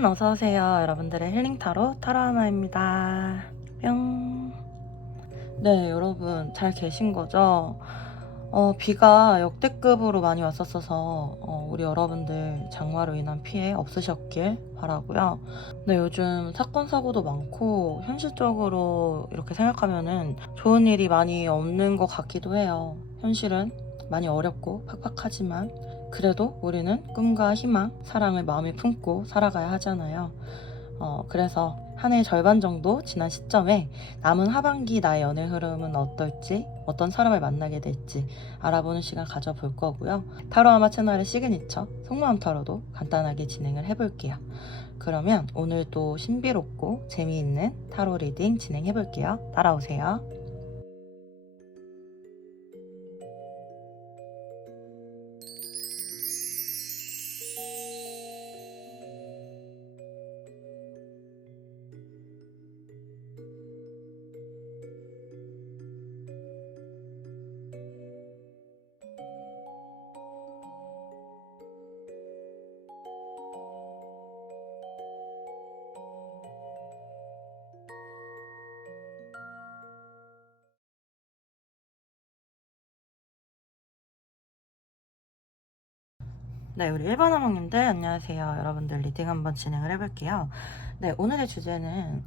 여러분 어서오세요. 여러분들의 힐링 타로 타로하나입니다. 뿅. 네, 여러분 잘 계신 거죠? 비가 역대급으로 많이 왔었어서 우리 여러분들 장마로 인한 피해 없으셨길 바라고요. 네, 요즘 사건 사고도 많고 현실적으로 이렇게 생각하면은 좋은 일이 많이 없는 것 같기도 해요. 현실은 많이 어렵고 팍팍하지만 그래도 우리는 꿈과 희망, 사랑을 마음에 품고 살아가야 하잖아요. 그래서 한 해 절반 정도 지난 시점에 남은 하반기 나의 연애 흐름은 어떨지, 어떤 사람을 만나게 될지 알아보는 시간 가져볼 거고요. 타로아마 채널의 시그니처 속마음 타로도 간단하게 진행을 해볼게요. 그러면 오늘도 신비롭고 재미있는 타로 리딩 진행해볼게요. 따라오세요. 네, 우리 1번 하모님들 안녕하세요. 여러분들 리딩 한번 진행을 해볼게요. 네, 오늘의 주제는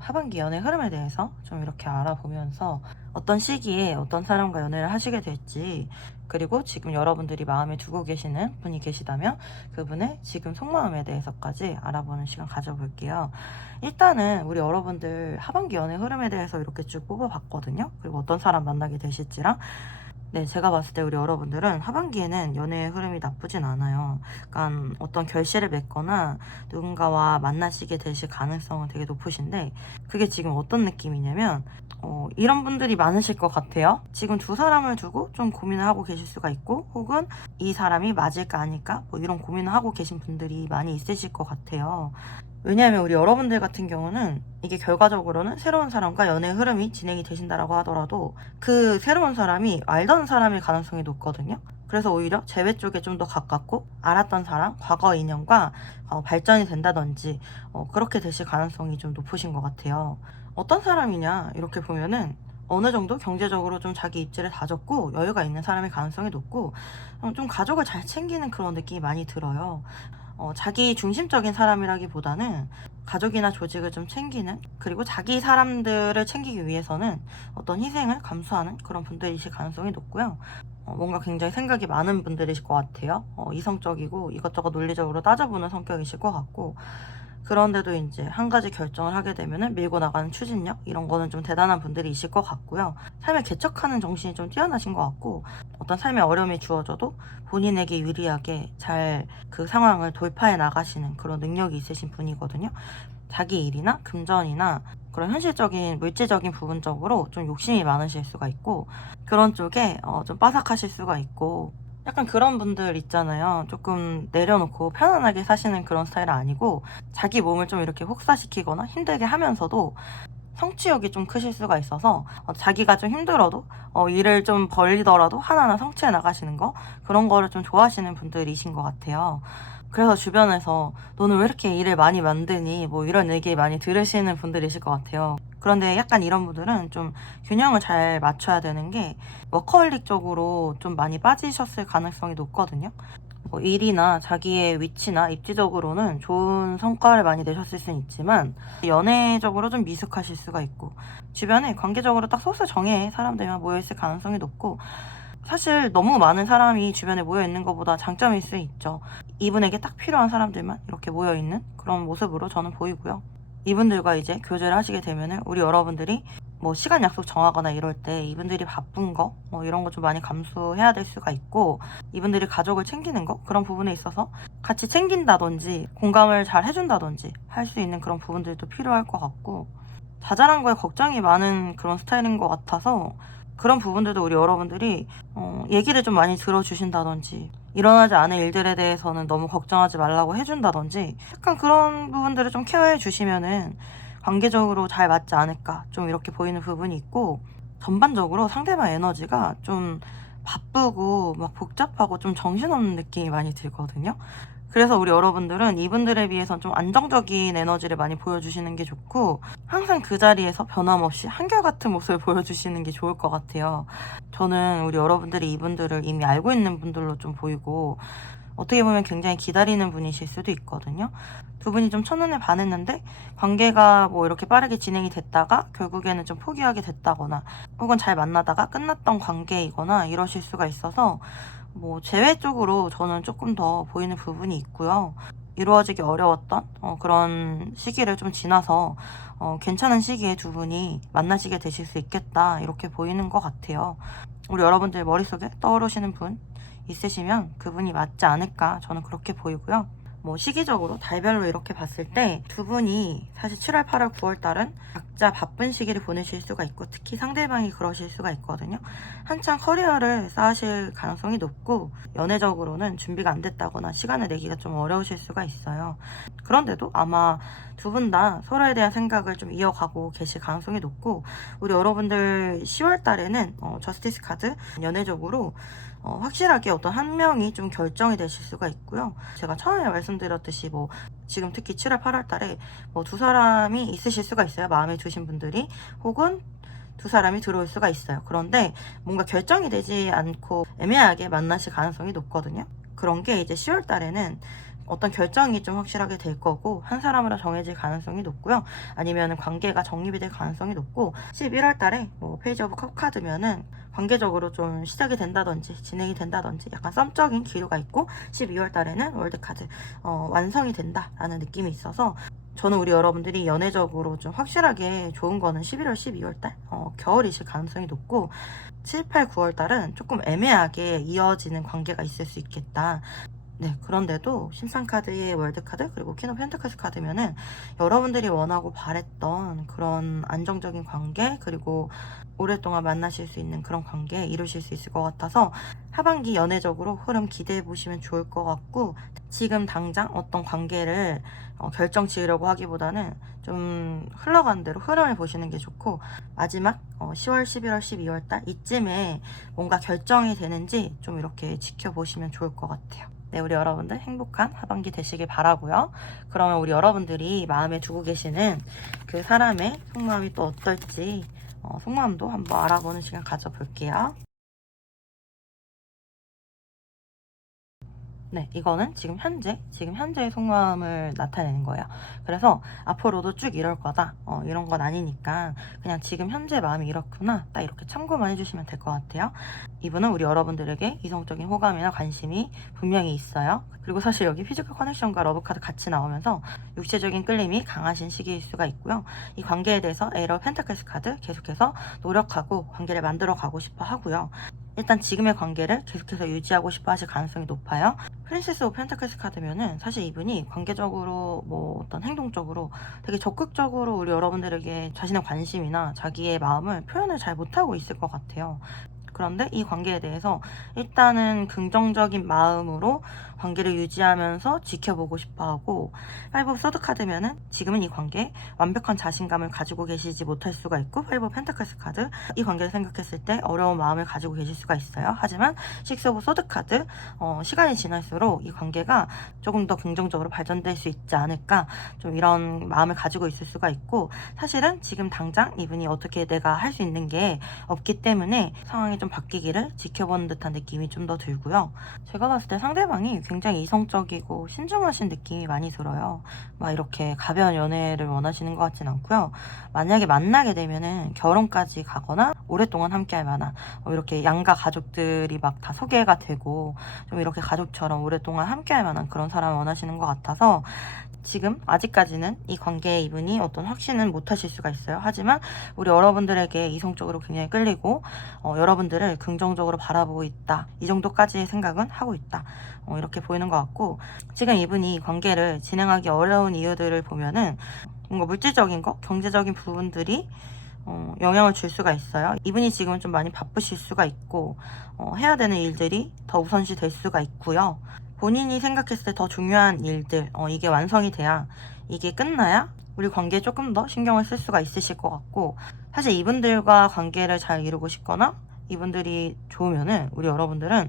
하반기 연애 흐름에 대해서 좀 이렇게 알아보면서 어떤 시기에 어떤 사람과 연애를 하시게 될지, 그리고 지금 여러분들이 마음에 두고 계시는 분이 계시다면 그분의 지금 속마음에 대해서까지 알아보는 시간 가져볼게요. 일단은 우리 여러분들 하반기 연애 흐름에 대해서 이렇게 쭉 뽑아봤거든요. 그리고 어떤 사람 만나게 되실지랑, 네, 제가 봤을 때 우리 여러분들은 하반기에는 연애의 흐름이 나쁘진 않아요. 그러니까 어떤 결실을 맺거나 누군가와 만나시게 되실 가능성은 되게 높으신데, 그게 지금 어떤 느낌이냐면 이런 분들이 많으실 것 같아요. 지금 두 사람을 두고 좀 고민을 하고 계실 수가 있고, 혹은 이 사람이 맞을까 아닐까 뭐 이런 고민을 하고 계신 분들이 많이 있으실 것 같아요. 왜냐하면 우리 여러분들 같은 경우는 이게 결과적으로는 새로운 사람과 연애 흐름이 진행이 되신다라고 하더라도 그 새로운 사람이 알던 사람일 가능성이 높거든요. 그래서 오히려 재회 쪽에 좀 더 가깝고 알았던 사람, 과거 인연과 발전이 된다든지 그렇게 되실 가능성이 좀 높으신 것 같아요. 어떤 사람이냐 이렇게 보면은 어느 정도 경제적으로 좀 자기 입지를 다졌고 여유가 있는 사람의 가능성이 높고, 좀 가족을 잘 챙기는 그런 느낌이 많이 들어요. 자기 중심적인 사람이라기보다는 가족이나 조직을 좀 챙기는, 그리고 자기 사람들을 챙기기 위해서는 어떤 희생을 감수하는 그런 분들이실 가능성이 높고요. 뭔가 굉장히 생각이 많은 분들이실 것 같아요. 이성적이고 이것저것 논리적으로 따져보는 성격이실 것 같고, 그런데도 이제 한 가지 결정을 하게 되면은 밀고 나가는 추진력, 이런 거는 좀 대단한 분들이실 것 같고요. 삶을 개척하는 정신이 좀 뛰어나신 것 같고, 어떤 삶의 어려움이 주어져도 본인에게 유리하게 잘 그 상황을 돌파해 나가시는 그런 능력이 있으신 분이거든요. 자기 일이나 금전이나 그런 현실적인 물질적인 부분적으로 좀 욕심이 많으실 수가 있고, 그런 쪽에 좀 빠삭하실 수가 있고, 약간 그런 분들 있잖아요. 조금 내려놓고 편안하게 사시는 그런 스타일은 아니고, 자기 몸을 좀 이렇게 혹사시키거나 힘들게 하면서도 성취욕이 좀 크실 수가 있어서 자기가 좀 힘들어도 일을 좀 벌리더라도 하나하나 성취해 나가시는 거, 그런 거를 좀 좋아하시는 분들이신 것 같아요. 그래서 주변에서 너는 왜 이렇게 일을 많이 만드니 뭐 이런 얘기 많이 들으시는 분들이실 것 같아요. 그런데 약간 이런 분들은 좀 균형을 잘 맞춰야 되는 게, 워커홀릭 쪽으로 좀 많이 빠지셨을 가능성이 높거든요. 뭐 일이나 자기의 위치나 입지적으로는 좋은 성과를 많이 내셨을 수는 있지만 연애적으로 좀 미숙하실 수가 있고, 주변에 관계적으로 딱 소수 정예의 사람들만 모여있을 가능성이 높고, 사실 너무 많은 사람이 주변에 모여있는 것보다 장점일 수 있죠. 이분에게 딱 필요한 사람들만 이렇게 모여있는 그런 모습으로 저는 보이고요. 이분들과 이제 교제를 하시게 되면은 우리 여러분들이 뭐 시간 약속 정하거나 이럴 때 이분들이 바쁜 거 뭐 이런 거 좀 많이 감수해야 될 수가 있고, 이분들이 가족을 챙기는 거, 그런 부분에 있어서 같이 챙긴다든지 공감을 잘 해준다든지 할 수 있는 그런 부분들도 필요할 것 같고, 자잘한 거에 걱정이 많은 그런 스타일인 것 같아서 그런 부분들도 우리 여러분들이 얘기를 좀 많이 들어주신다든지, 일어나지 않을 일들에 대해서는 너무 걱정하지 말라고 해준다든지, 약간 그런 부분들을 좀 케어해 주시면은 관계적으로 잘 맞지 않을까 좀 이렇게 보이는 부분이 있고, 전반적으로 상대방 에너지가 좀 바쁘고 막 복잡하고 좀 정신없는 느낌이 많이 들거든요. 그래서 우리 여러분들은 이분들에 비해선 좀 안정적인 에너지를 많이 보여주시는 게 좋고, 항상 그 자리에서 변함없이 한결같은 모습을 보여주시는 게 좋을 것 같아요. 저는 우리 여러분들이 이분들을 이미 알고 있는 분들로 좀 보이고, 어떻게 보면 굉장히 기다리는 분이실 수도 있거든요. 두 분이 좀 첫눈에 반했는데 관계가 뭐 이렇게 빠르게 진행이 됐다가 결국에는 좀 포기하게 됐다거나, 혹은 잘 만나다가 끝났던 관계이거나 이러실 수가 있어서, 뭐 재회 쪽으로 저는 조금 더 보이는 부분이 있고요. 이루어지기 어려웠던 그런 시기를 좀 지나서 괜찮은 시기에 두 분이 만나시게 되실 수 있겠다, 이렇게 보이는 것 같아요. 우리 여러분들 머릿속에 떠오르시는 분 있으시면 그분이 맞지 않을까, 저는 그렇게 보이고요. 뭐 시기적으로 달별로 이렇게 봤을 때 두 분이 사실 7월, 8월, 9월 달은 각자 바쁜 시기를 보내실 수가 있고, 특히 상대방이 그러실 수가 있거든요. 한창 커리어를 쌓으실 가능성이 높고, 연애적으로는 준비가 안 됐다거나 시간을 내기가 좀 어려우실 수가 있어요. 그런데도 아마 두 분 다 서로에 대한 생각을 좀 이어가고 계실 가능성이 높고, 우리 여러분들 10월 달에는 저스티스 카드, 연애적으로 확실하게 어떤 한 명이 좀 결정이 되실 수가 있고요. 제가 처음에 말씀드렸듯이 뭐 지금 특히 7월, 8월 달에 뭐 두 사람이 있으실 수가 있어요. 마음에 드신 분들이. 혹은 두 사람이 들어올 수가 있어요. 그런데 뭔가 결정이 되지 않고 애매하게 만나실 가능성이 높거든요. 그런 게 이제 10월 달에는 어떤 결정이 좀 확실하게 될 거고, 한 사람으로 정해질 가능성이 높고요. 아니면 관계가 정립이 될 가능성이 높고, 11월 달에 뭐 페이지 오브 컵 카드면은 관계적으로 좀 시작이 된다든지 진행이 된다든지 약간 썸적인 기류가 있고, 12월 달에는 월드 카드 완성이 된다라는 느낌이 있어서, 저는 우리 여러분들이 연애적으로 좀 확실하게 좋은 거는 11월, 12월 달 겨울이실 가능성이 높고, 7, 8, 9월 달은 조금 애매하게 이어지는 관계가 있을 수 있겠다. 네, 그런데도 신상카드의 월드카드 그리고 퀸 오브 펜타클스 카드면은 여러분들이 원하고 바랬던 그런 안정적인 관계, 그리고 오랫동안 만나실 수 있는 그런 관계 이루실 수 있을 것 같아서, 하반기 연애적으로 흐름 기대해 보시면 좋을 것 같고, 지금 당장 어떤 관계를 결정 지으려고 하기보다는 좀 흘러가는 대로 흐름을 보시는 게 좋고, 마지막 10월, 11월, 12월 달 이쯤에 뭔가 결정이 되는지 좀 이렇게 지켜보시면 좋을 것 같아요. 네, 우리 여러분들 행복한 하반기 되시길 바라고요. 그러면 우리 여러분들이 마음에 두고 계시는 그 사람의 속마음이 또 어떨지 속마음도 한번 알아보는 시간 가져볼게요. 네, 이거는 지금 현재의 속마음을 나타내는 거예요. 그래서 앞으로도 쭉 이럴 거다, 이런 건 아니니까 그냥 지금 현재 마음이 이렇구나, 딱 이렇게 참고만 해주시면 될 것 같아요. 이분은 우리 여러분들에게 이성적인 호감이나 관심이 분명히 있어요. 그리고 사실 여기 피지컬 커넥션과 러브카드 같이 나오면서 육체적인 끌림이 강하신 시기일 수가 있고요. 이 관계에 대해서 에러 펜타클스 카드 계속해서 노력하고 관계를 만들어 가고 싶어 하고요. 일단 지금의 관계를 계속해서 유지하고 싶어 하실 가능성이 높아요. 프린세스 오브 펜타클스 카드면은 사실 이분이 관계적으로 뭐 어떤 행동적으로 되게 적극적으로 우리 여러분들에게 자신의 관심이나 자기의 마음을 표현을 잘 못하고 있을 것 같아요. 그런데 이 관계에 대해서 일단은 긍정적인 마음으로 관계를 유지하면서 지켜보고 싶어하고, 파이브 오브 소드 카드면은 지금은 이 관계에 완벽한 자신감을 가지고 계시지 못할 수가 있고, 파이브 오브 펜타클스 카드, 이 관계를 생각했을 때 어려운 마음을 가지고 계실 수가 있어요. 하지만 식스 오브 소드 카드, 시간이 지날수록 이 관계가 조금 더 긍정적으로 발전될 수 있지 않을까, 좀 이런 마음을 가지고 있을 수가 있고, 사실은 지금 당장 이분이 어떻게 내가 할 수 있는 게 없기 때문에 상황이 좀 바뀌기를 지켜보는 듯한 느낌이 좀 더 들고요. 제가 봤을 때 상대방이 굉장히 이성적이고 신중하신 느낌이 많이 들어요. 막 이렇게 가벼운 연애를 원하시는 것 같진 않고요. 만약에 만나게 되면은 결혼까지 가거나 오랫동안 함께 할 만한, 이렇게 양가 가족들이 막 다 소개가 되고 좀 이렇게 가족처럼 오랫동안 함께 할 만한 그런 사람을 원하시는 것 같아서, 지금 아직까지는 이 관계에 이분이 어떤 확신은 못 하실 수가 있어요. 하지만 우리 여러분들에게 이성적으로 굉장히 끌리고 여러분들을 긍정적으로 바라보고 있다, 이 정도까지의 생각은 하고 있다, 이렇게 보이는 것 같고, 지금 이분이 관계를 진행하기 어려운 이유들을 보면은 뭔가 물질적인 거, 경제적인 부분들이 영향을 줄 수가 있어요. 이분이 지금은 좀 많이 바쁘실 수가 있고, 해야 되는 일들이 더 우선시 될 수가 있고요. 본인이 생각했을 때 더 중요한 일들, 이게 완성이 돼야, 이게 끝나야 우리 관계에 조금 더 신경을 쓸 수가 있으실 것 같고, 사실 이분들과 관계를 잘 이루고 싶거나 이분들이 좋으면은 우리 여러분들은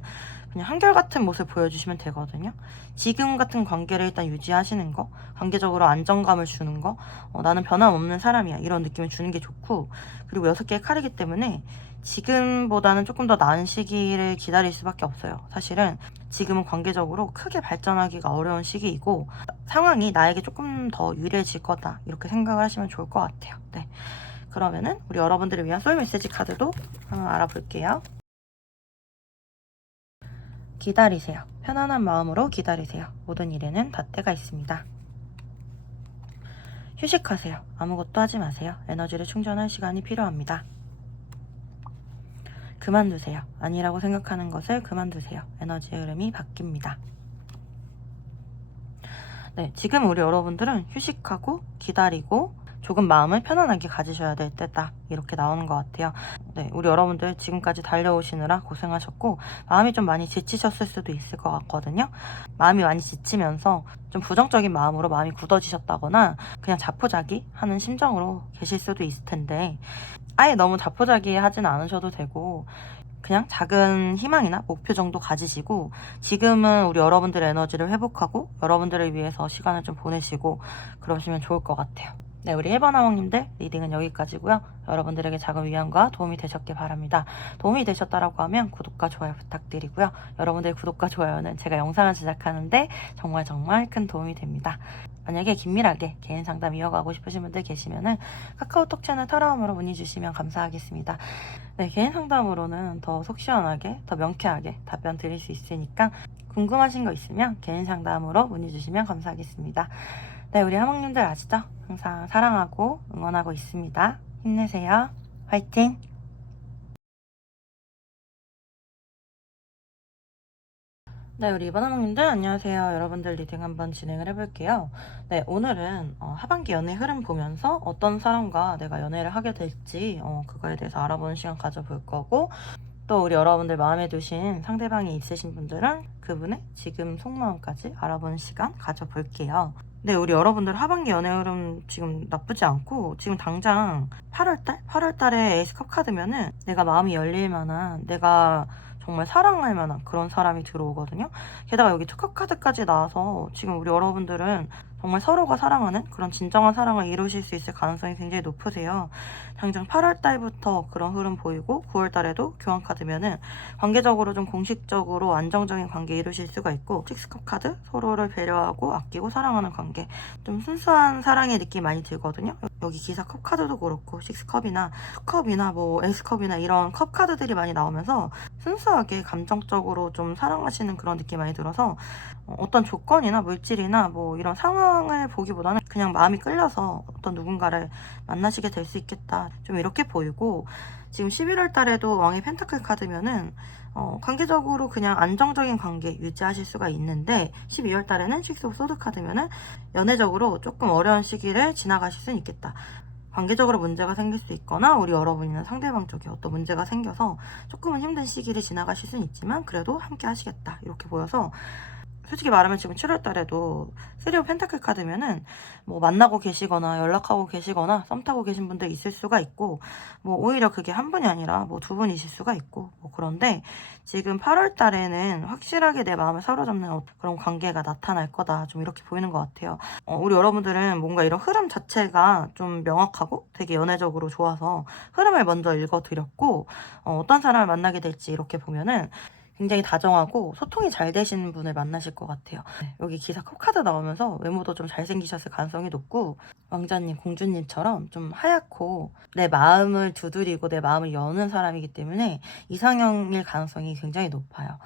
그냥 한결같은 모습 보여주시면 되거든요. 지금 같은 관계를 일단 유지하시는 거, 관계적으로 안정감을 주는 거, 나는 변함없는 사람이야 이런 느낌을 주는 게 좋고, 그리고 6개의 칼이기 때문에 지금보다는 조금 더 나은 시기를 기다릴 수밖에 없어요. 사실은 지금은 관계적으로 크게 발전하기가 어려운 시기이고 상황이 나에게 조금 더 유리해질 거다 이렇게 생각을 하시면 좋을 것 같아요. 네, 그러면은 우리 여러분들을 위한 소울 메시지 카드도 알아볼게요. 기다리세요. 편안한 마음으로 기다리세요. 모든 일에는 다 때가 있습니다. 휴식하세요. 아무것도 하지 마세요. 에너지를 충전할 시간이 필요합니다. 그만두세요. 아니라고 생각하는 것을 그만두세요. 에너지의 흐름이 바뀝니다. 네, 지금 우리 여러분들은 휴식하고 기다리고 조금 마음을 편안하게 가지셔야 될 때다 이렇게 나오는 것 같아요. 네, 우리 여러분들 지금까지 달려오시느라 고생하셨고 마음이 좀 많이 지치셨을 수도 있을 것 같거든요. 마음이 많이 지치면서 좀 부정적인 마음으로 마음이 굳어지셨다거나 그냥 자포자기 하는 심정으로 계실 수도 있을 텐데, 아예 너무 자포자기 하진 않으셔도 되고 그냥 작은 희망이나 목표 정도 가지시고 지금은 우리 여러분들의 에너지를 회복하고 여러분들을 위해서 시간을 좀 보내시고 그러시면 좋을 것 같아요. 네, 우리 1번 하왕님들 리딩은 여기까지고요. 여러분들에게 작은 위안과 도움이 되셨길 바랍니다. 도움이 되셨다라고 하면 구독과 좋아요 부탁드리고요. 여러분들의 구독과 좋아요는 제가 영상을 제작하는데 정말 큰 도움이 됩니다. 만약에 긴밀하게 개인 상담 이어가고 싶으신 분들 계시면은 카카오톡 채널 타로움으로 문의 주시면 감사하겠습니다. 네, 개인 상담으로는 더 속 시원하게, 더 명쾌하게 답변 드릴 수 있으니까 궁금하신 거 있으면 개인 상담으로 문의 주시면 감사하겠습니다. 네, 우리 하몽님들 아시죠? 항상 사랑하고 응원하고 있습니다. 힘내세요. 화이팅! 네, 우리 이번 하몽님들 안녕하세요. 여러분들 리딩 한번 진행을 해볼게요. 네, 오늘은 하반기 연애 흐름 보면서 어떤 사람과 내가 연애를 하게 될지 그거에 대해서 알아보는 시간 가져볼 거고, 또 우리 여러분들 마음에 두신 상대방이 있으신 분들은 그분의 지금 속마음까지 알아보는 시간 가져볼게요. 네, 우리 여러분들 하반기 연애 흐름 지금 나쁘지 않고 지금 당장 8월달에 에이스컵 카드면은 내가 마음이 열릴 만한, 내가 정말 사랑할 만한 그런 사람이 들어오거든요. 게다가 여기 투컵 카드까지 나와서 지금 우리 여러분들은 정말 서로가 사랑하는 그런 진정한 사랑을 이루실 수 있을 가능성이 굉장히 높으세요. 당장 8월달부터 그런 흐름 보이고 9월달에도 교환 카드면은 관계적으로 좀 공식적으로 안정적인 관계 이루실 수가 있고, 식스컵 카드 서로를 배려하고 아끼고 사랑하는 관계, 좀 순수한 사랑의 느낌 많이 들거든요. 여기 기사 컵 카드도 그렇고 식스컵이나 투컵이나 뭐 에이스컵이나 이런 컵 카드들이 많이 나오면서 순수하게 감정적으로 좀 사랑하시는 그런 느낌 많이 들어서 어떤 조건이나 물질이나 뭐 이런 상황을 보기보다는 그냥 마음이 끌려서 어떤 누군가를 만나시게 될 수 있겠다, 좀 이렇게 보이고, 지금 11월 달에도 왕의 펜타클 카드면은 관계적으로 그냥 안정적인 관계 유지하실 수가 있는데, 12월 달에는 식스 오브 소드 카드면은 연애적으로 조금 어려운 시기를 지나가실 수는 있겠다. 관계적으로 문제가 생길 수 있거나 우리 여러분이나 상대방 쪽에 어떤 문제가 생겨서 조금은 힘든 시기를 지나가실 수는 있지만 그래도 함께 하시겠다 이렇게 보여서, 솔직히 말하면 지금 7월 달에도 3 오브 펜타클 카드면은 뭐 만나고 계시거나 연락하고 계시거나 썸 타고 계신 분들 있을 수가 있고, 뭐 오히려 그게 한 분이 아니라 뭐 두 분이실 수가 있고, 뭐 그런데 지금 8월 달에는 확실하게 내 마음을 사로잡는 그런 관계가 나타날 거다, 좀 이렇게 보이는 것 같아요. 우리 여러분들은 뭔가 이런 흐름 자체가 좀 명확하고 되게 연애적으로 좋아서 흐름을 먼저 읽어드렸고, 어떤 사람을 만나게 될지 이렇게 보면은 굉장히 다정하고 소통이 잘 되시는 분을 만나실 것 같아요. 네, 여기 기사 컵 카드 나오면서 외모도 좀 잘생기셨을 가능성이 높고, 왕자님, 공주님처럼 좀 하얗고 내 마음을 두드리고 내 마음을 여는 사람이기 때문에 이상형일 가능성이 굉장히 높아요.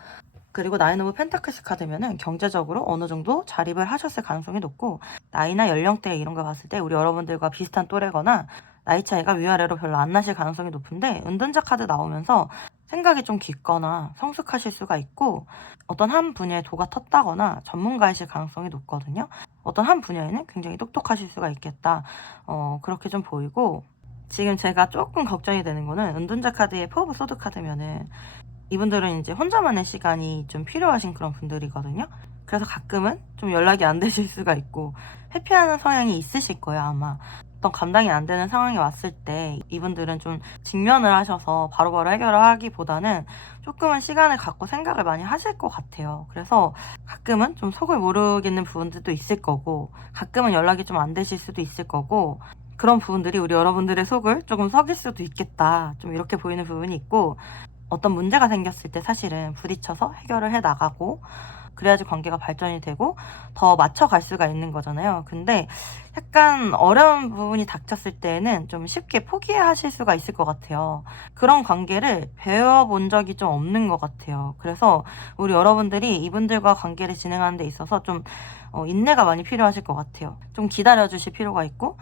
그리고 나인 오브 펜타클스 카드면은 경제적으로 어느 정도 자립을 하셨을 가능성이 높고, 나이나 연령대 이런 거 봤을 때 우리 여러분들과 비슷한 또래거나 나이 차이가 위아래로 별로 안 나실 가능성이 높은데, 은둔자 카드 나오면서 생각이 좀 깊거나 성숙하실 수가 있고, 어떤 한 분야에 도가 텄다거나 전문가이실 가능성이 높거든요. 어떤 한 분야에는 굉장히 똑똑하실 수가 있겠다, 그렇게 좀 보이고, 지금 제가 조금 걱정이 되는 거는 은둔자 카드의 포 오브 소드 카드면은 이분들은 이제 혼자만의 시간이 좀 필요하신 그런 분들이거든요. 그래서 가끔은 좀 연락이 안 되실 수가 있고 회피하는 성향이 있으실 거예요, 아마. 어떤 감당이 안 되는 상황이 왔을 때 이분들은 좀 직면을 하셔서 바로바로 해결을 하기보다는 조금은 시간을 갖고 생각을 많이 하실 것 같아요. 그래서 가끔은 좀 속을 모르겠는 부분들도 있을 거고, 가끔은 연락이 좀 안 되실 수도 있을 거고, 그런 부분들이 우리 여러분들의 속을 조금 썩일 수도 있겠다, 좀 이렇게 보이는 부분이 있고, 어떤 문제가 생겼을 때 사실은 부딪혀서 해결을 해 나가고, 그래야지 관계가 발전이 되고 더 맞춰갈 수가 있는 거잖아요. 근데 약간 어려운 부분이 닥쳤을 때는 좀 쉽게 포기하실 수가 있을 것 같아요. 그런 관계를 배워본 적이 좀 없는 것 같아요. 그래서 우리 여러분들이 이분들과 관계를 진행하는 데 있어서 좀 인내가 많이 필요하실 것 같아요. 좀 기다려 주실 필요가 있고,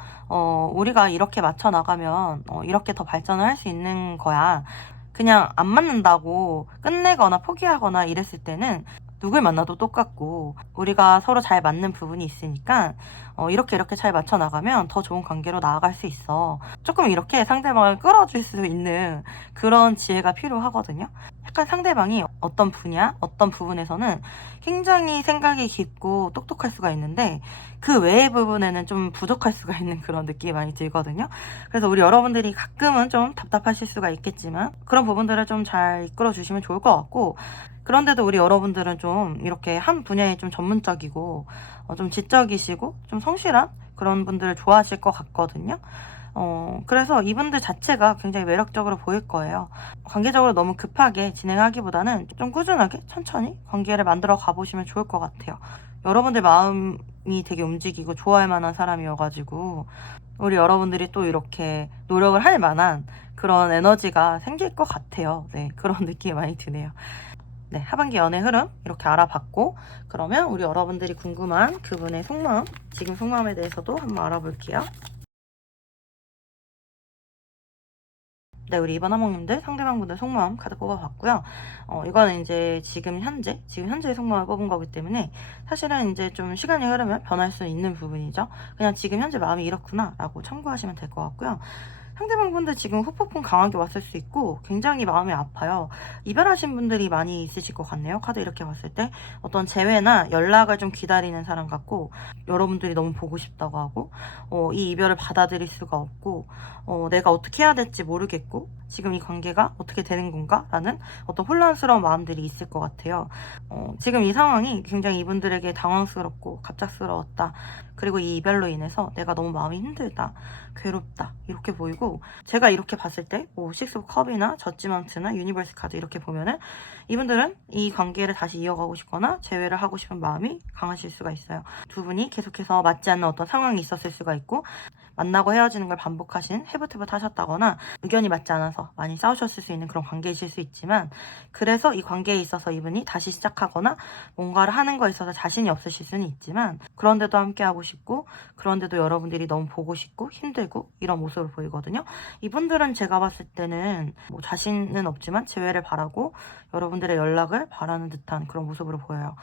우리가 이렇게 맞춰 나가면 이렇게 더 발전을 할 수 있는 거야. 그냥 안 맞는다고 끝내거나 포기하거나 이랬을 때는 누굴 만나도 똑같고, 우리가 서로 잘 맞는 부분이 있으니까 이렇게 잘 맞춰 나가면 더 좋은 관계로 나아갈 수 있어. 조금 이렇게 상대방을 끌어줄 수 있는 그런 지혜가 필요하거든요. 약간 상대방이 어떤 분야, 어떤 부분에서는 굉장히 생각이 깊고 똑똑할 수가 있는데 그 외의 부분에는 좀 부족할 수가 있는 그런 느낌이 많이 들거든요. 그래서 우리 여러분들이 가끔은 좀 답답하실 수가 있겠지만 그런 부분들을 좀 잘 이끌어 주시면 좋을 것 같고, 그런데도 우리 여러분들은 좀 이렇게 한 분야에 좀 전문적이고 좀 지적이시고 좀 성실한 그런 분들을 좋아하실 것 같거든요. 그래서 이분들 자체가 굉장히 매력적으로 보일 거예요. 관계적으로 너무 급하게 진행하기보다는 좀 꾸준하게 천천히 관계를 만들어 가보시면 좋을 것 같아요. 여러분들 마음이 되게 움직이고 좋아할 만한 사람이어가지고 우리 여러분들이 또 이렇게 노력을 할 만한 그런 에너지가 생길 것 같아요. 네, 그런 느낌이 많이 드네요. 네, 하반기 연애 흐름 이렇게 알아봤고, 그러면 우리 여러분들이 궁금한 그분의 속마음, 지금 속마음에 대해서도 한번 알아볼게요. 네, 우리 이번 화목님들 상대방분들 속마음 카드 뽑아봤고요. 이거는 이제 지금 현재의 속마음을 뽑은 거기 때문에 사실은 이제 좀 시간이 흐르면 변할 수 있는 부분이죠. 그냥 지금 현재 마음이 이렇구나 라고 참고하시면 될 것 같고요. 상대방분들 지금 후폭풍 강하게 왔을 수 있고 굉장히 마음이 아파요. 이별하신 분들이 많이 있으실 것 같네요. 카드 이렇게 봤을 때 어떤 재회나 연락을 좀 기다리는 사람 같고, 여러분들이 너무 보고 싶다고 하고 이 이별을 받아들일 수가 없고, 내가 어떻게 해야 될지 모르겠고 지금 이 관계가 어떻게 되는 건가 라는 어떤 혼란스러운 마음들이 있을 것 같아요. 지금 이 상황이 굉장히 이분들에게 당황스럽고 갑작스러웠다, 그리고 이 이별로 인해서 내가 너무 마음이 힘들다, 괴롭다 이렇게 보이고, 제가 이렇게 봤을 때뭐 식스 오브 컵이나 저지먼트나 유니버스 카드 이렇게 보면은 이분들은 이 관계를 다시 이어가고 싶거나 재회를 하고 싶은 마음이 강하실 수가 있어요. 두 분이 계속해서 맞지 않는 어떤 상황이 있었을 수가 있고, 만나고 헤어지는 걸 반복하신 해부태부 하셨다거나 의견이 맞지 않아서 많이 싸우셨을 수 있는 그런 관계이실 수 있지만, 그래서 이 관계에 있어서 이분이 다시 시작하거나 뭔가를 하는 거에 있어서 자신이 없으실 수는 있지만, 그런데도 함께하고 싶고 그런데도 여러분들이 너무 보고 싶고 힘들고 이런 모습을 보이거든요. 이분들은 제가 봤을 때는 뭐 자신은 없지만 재회를 바라고 여러분들의 연락을 바라는 듯한 그런 모습으로 보여요.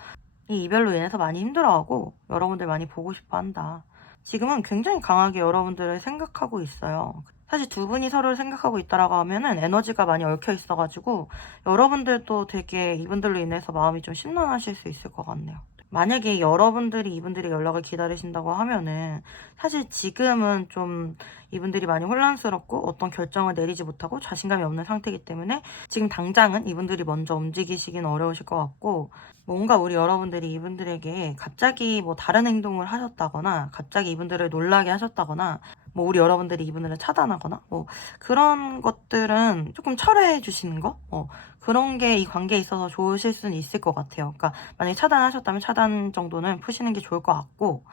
이 이별로 인해서 많이 힘들어하고 여러분들 많이 보고 싶어 한다. 지금은 굉장히 강하게 여러분들을 생각하고 있어요. 사실 두 분이 서로를 생각하고 있다라고 하면은 에너지가 많이 얽혀 있어가지고 여러분들도 되게 이분들로 인해서 마음이 좀 심란하실 수 있을 것 같네요. 만약에 여러분들이 이분들의 연락을 기다리신다고 하면은 사실 지금은 좀 이분들이 많이 혼란스럽고 어떤 결정을 내리지 못하고 자신감이 없는 상태이기 때문에 지금 당장은 이분들이 먼저 움직이시긴 어려우실 것 같고, 뭔가 우리 여러분들이 이분들에게 갑자기 뭐 다른 행동을 하셨다거나 갑자기 이분들을 놀라게 하셨다거나 뭐 우리 여러분들이 이분들을 차단하거나 뭐 그런 것들은 조금 철회해 주시는 거, 그런 게 이 관계에 있어서 좋으실 수는 있을 것 같아요. 그러니까 만약에 차단하셨다면 차단 정도는 푸시는 게 좋을 것 같고,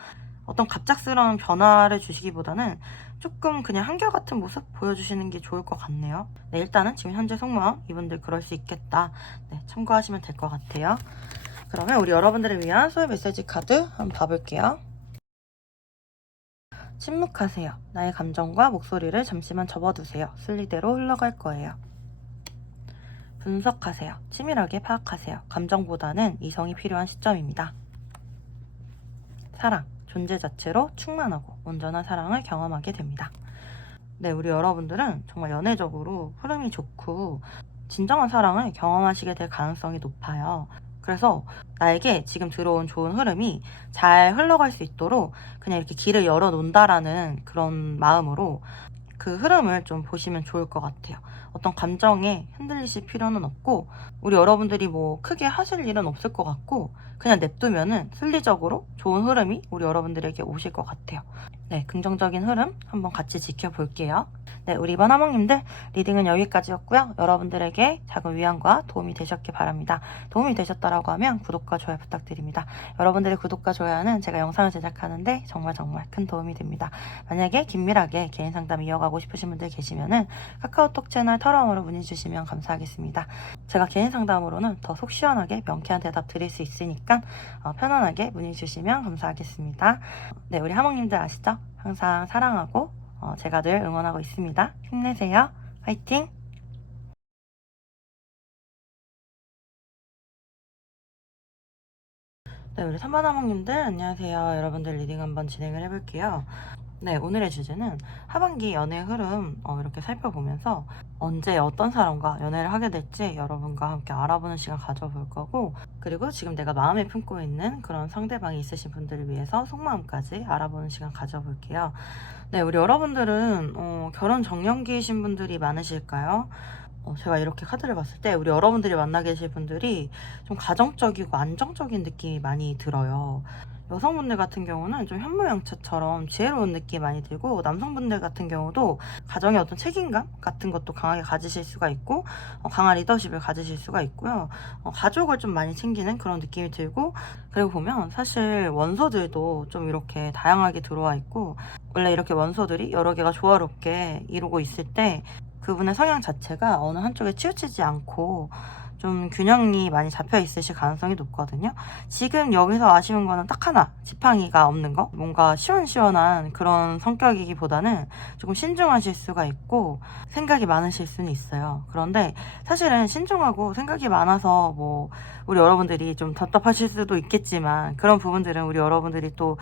어떤 갑작스러운 변화를 주시기보다는 조금 그냥 한결같은 모습 보여주시는 게 좋을 것 같네요. 네, 일단은 지금 현재 속마음 이분들 그럴 수 있겠다. 네, 참고하시면 될 것 같아요. 그러면 우리 여러분들을 위한 소울 메시지 카드 한번 봐볼게요. 침묵하세요. 나의 감정과 목소리를 잠시만 접어두세요. 순리대로 흘러갈 거예요. 분석하세요. 치밀하게 파악하세요. 감정보다는 이성이 필요한 시점입니다. 사랑. 존재 자체로 충만하고 온전한 사랑을 경험하게 됩니다. 네, 우리 여러분들은 정말 연애적으로 흐름이 좋고 진정한 사랑을 경험하시게 될 가능성이 높아요. 그래서 나에게 지금 들어온 좋은 흐름이 잘 흘러갈 수 있도록 그냥 이렇게 길을 열어 놓는다라는 그런 마음으로 그 흐름을 좀 보시면 좋을 것 같아요. 어떤 감정에 흔들리실 필요는 없고, 우리 여러분들이 뭐 크게 하실 일은 없을 것 같고, 그냥 냅두면은 순리적으로 좋은 흐름이 우리 여러분들에게 오실 것 같아요. 네, 긍정적인 흐름 한번 같이 지켜볼게요. 네, 우리 이번 하몽님들 리딩은 여기까지였고요. 여러분들에게 작은 위안과 도움이 되셨길 바랍니다. 도움이 되셨다라고 하면 구독과 좋아요 부탁드립니다. 여러분들의 구독과 좋아요는 제가 영상을 제작하는데 정말 큰 도움이 됩니다. 만약에 긴밀하게 개인 상담 이어가고 싶으신 분들 계시면은 카카오톡 채널 털어움으로 문의 주시면 감사하겠습니다. 제가 개인 상담으로는 더 속 시원하게 명쾌한 대답 드릴 수 있으니까 편안하게 문의 주시면 감사하겠습니다. 네, 우리 하몽님들 아시죠? 항상 사랑하고 제가 늘 응원하고 있습니다. 힘내세요. 화이팅! 네, 우리 3번 하몽님들 안녕하세요. 여러분들 리딩 한번 진행을 해볼게요. 네, 오늘의 주제는 하반기 연애 흐름 이렇게 살펴보면서 언제 어떤 사람과 연애를 하게 될지 여러분과 함께 알아보는 시간 가져볼 거고, 그리고 지금 내가 마음에 품고 있는 그런 상대방이 있으신 분들을 위해서 속마음까지 알아보는 시간 가져볼게요. 네, 우리 여러분들은 결혼 정년기이신 분들이 많으실까요? 제가 이렇게 카드를 봤을 때 우리 여러분들이 만나 계실 분들이 좀 가정적이고 안정적인 느낌이 많이 들어요. 여성분들 같은 경우는 좀 현모양처처럼 지혜로운 느낌이 많이 들고, 남성분들 같은 경우도 가정의 어떤 책임감 같은 것도 강하게 가지실 수가 있고, 강한 리더십을 가지실 수가 있고요. 가족을 좀 많이 챙기는 그런 느낌이 들고, 그리고 보면 사실 원소들도 좀 이렇게 다양하게 들어와 있고, 원래 이렇게 원소들이 여러 개가 조화롭게 이루고 있을 때 그분의 성향 자체가 어느 한쪽에 치우치지 않고 좀 균형이 많이 잡혀 있으실 가능성이 높거든요. 지금 여기서 아쉬운 거는 딱 하나, 지팡이가 없는 거. 뭔가 시원시원한 그런 성격이기보다는 조금 신중하실 수가 있고 생각이 많으실 수는 있어요. 그런데 사실은 신중하고 생각이 많아서 뭐 우리 여러분들이 좀 답답하실 수도 있겠지만, 그런 부분들은 우리 여러분들이 또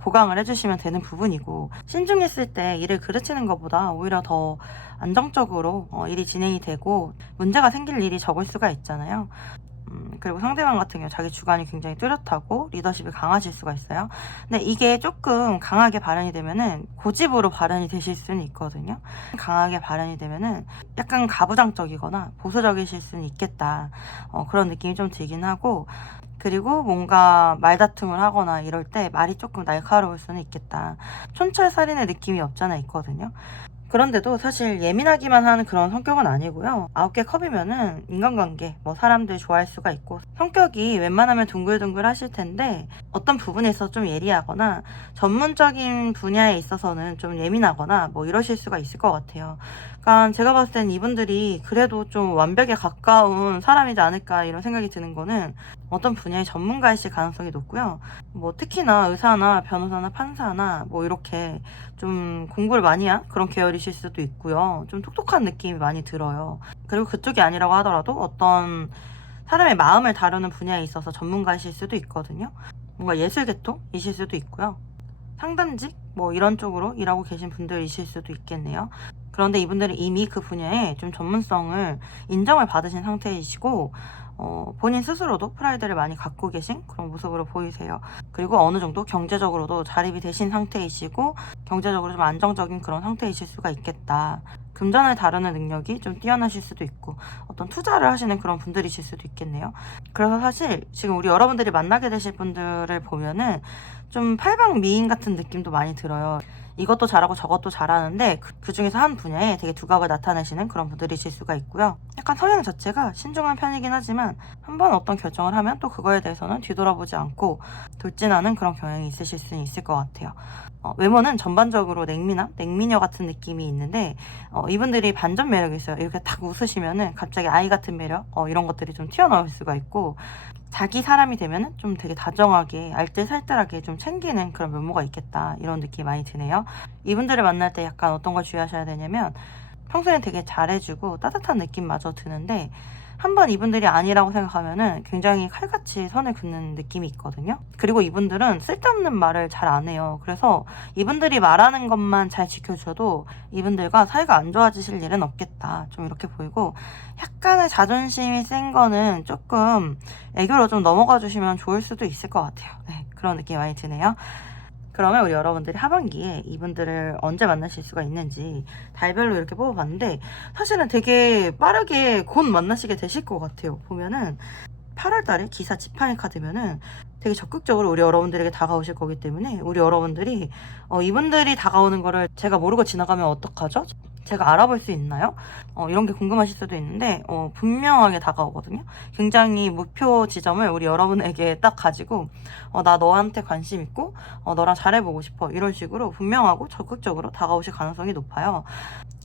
보강을 해주시면 되는 부분이고, 신중했을 때 일을 그르치는 것보다 오히려 더 안정적으로 일이 진행이 되고 문제가 생길 일이 적을 수가 있잖아요. 그리고 상대방 같은 경우 자기 주관이 굉장히 뚜렷하고 리더십이 강하실 수가 있어요. 근데 이게 조금 강하게 발현이 되면은 고집으로 발현이 되실 수는 있거든요. 강하게 발현이 되면은 약간 가부장적이거나 보수적이실 수는 있겠다. 그런 느낌이 좀 들긴 하고, 그리고 뭔가 말다툼을 하거나 이럴 때 말이 조금 날카로울 수는 있겠다. 촌철살인의 느낌이 없잖아 있거든요. 그런데도 사실 예민하기만 하는 그런 성격은 아니고요. 9개 컵이면은 인간관계, 뭐 사람들 좋아할 수가 있고, 성격이 웬만하면 둥글둥글 하실 텐데 어떤 부분에 있어서 좀 예리하거나 전문적인 분야에 있어서는 좀 예민하거나 뭐 이러실 수가 있을 것 같아요. 그러니까 제가 봤을 땐 이분들이 그래도 좀 완벽에 가까운 사람이지 않을까 이런 생각이 드는 거는, 어떤 분야의 전문가이실 가능성이 높고요. 뭐 특히나 의사나 변호사나 판사나 뭐 이렇게 좀 공부를 많이 한 그런 계열이실 수도 있고요. 좀 똑똑한 느낌이 많이 들어요. 그리고 그쪽이 아니라고 하더라도 어떤 사람의 마음을 다루는 분야에 있어서 전문가이실 수도 있거든요. 뭔가 예술 계통이실 수도 있고요. 상담직 뭐 이런 쪽으로 일하고 계신 분들이실 수도 있겠네요. 그런데 이분들은 이미 그 분야에 좀 전문성을 인정을 받으신 상태이시고, 본인 스스로도 프라이드를 많이 갖고 계신 그런 모습으로 보이세요. 그리고 어느 정도 경제적으로도 자립이 되신 상태이시고, 경제적으로 좀 안정적인 그런 상태이실 수가 있겠다. 금전을 다루는 능력이 좀 뛰어나실 수도 있고, 어떤 투자를 하시는 그런 분들이실 수도 있겠네요. 그래서 사실 지금 우리 여러분들이 만나게 되실 분들을 보면은 좀 팔방미인 같은 느낌도 많이 들어요. 이것도 잘하고 저것도 잘하는데 그 중에서 한 분야에 되게 두각을 나타내시는 그런 분들이실 수가 있고요. 약간 성향 자체가 신중한 편이긴 하지만 한번 어떤 결정을 하면 또 그거에 대해서는 뒤돌아보지 않고 돌진하는 그런 경향이 있으실 수는 있을 것 같아요. 외모는 전반적으로 냉미녀 같은 느낌이 있는데, 이분들이 반전 매력이 있어요. 이렇게 딱 웃으시면은 갑자기 아이 같은 매력, 이런 것들이 좀 튀어나올 수가 있고, 자기 사람이 되면은 좀 되게 다정하게 알뜰살뜰하게 좀 챙기는 그런 면모가 있겠다, 이런 느낌이 많이 드네요. 이분들을 만날 때 약간 어떤 걸 주의하셔야 되냐면, 평소엔 되게 잘해주고 따뜻한 느낌마저 드는데 한번 이분들이 아니라고 생각하면은 굉장히 칼같이 선을 긋는 느낌이 있거든요. 그리고 이분들은 쓸데없는 말을 잘 안 해요. 그래서 이분들이 말하는 것만 잘 지켜줘도 이분들과 사이가 안 좋아지실 일은 없겠다. 좀 이렇게 보이고, 약간의 자존심이 센 거는 조금 애교로 좀 넘어가 주시면 좋을 수도 있을 것 같아요. 네, 그런 느낌이 많이 드네요. 그러면 우리 여러분들이 하반기에 이분들을 언제 만나실 수가 있는지 달별로 이렇게 뽑아봤는데, 사실은 되게 빠르게 곧 만나시게 되실 것 같아요. 보면은 8월달에 기사 지팡이 카드면은 되게 적극적으로 우리 여러분들에게 다가오실 거기 때문에, 우리 여러분들이 이분들이 다가오는 거를 제가 모르고 지나가면 어떡하죠? 제가 알아볼 수 있나요? 이런 게 궁금하실 수도 있는데, 분명하게 다가오거든요. 굉장히 목표 지점을 우리 여러분에게 딱 가지고, 나 너한테 관심 있고, 너랑 잘해보고 싶어, 이런 식으로 분명하고 적극적으로 다가오실 가능성이 높아요.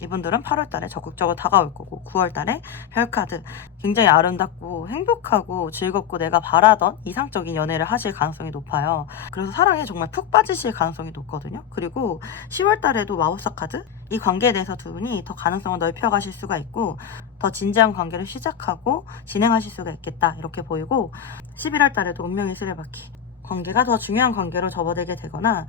이분들은 8월달에 적극적으로 다가올 거고, 9월달에 별카드, 굉장히 아름답고 행복하고 즐겁고 내가 바라던 이상적인 연애를 하실 가능성이 높아요. 그래서 사랑에 정말 푹 빠지실 가능성이 높거든요. 그리고 10월달에도 마법사 카드, 이 관계에 대해서 두 분이 더 가능성을 넓혀가실 수가 있고, 더 진지한 관계를 시작하고 진행하실 수가 있겠다, 이렇게 보이고, 11월달에도 운명의 쓰레받기, 관계가 더 중요한 관계로 접어들게 되거나,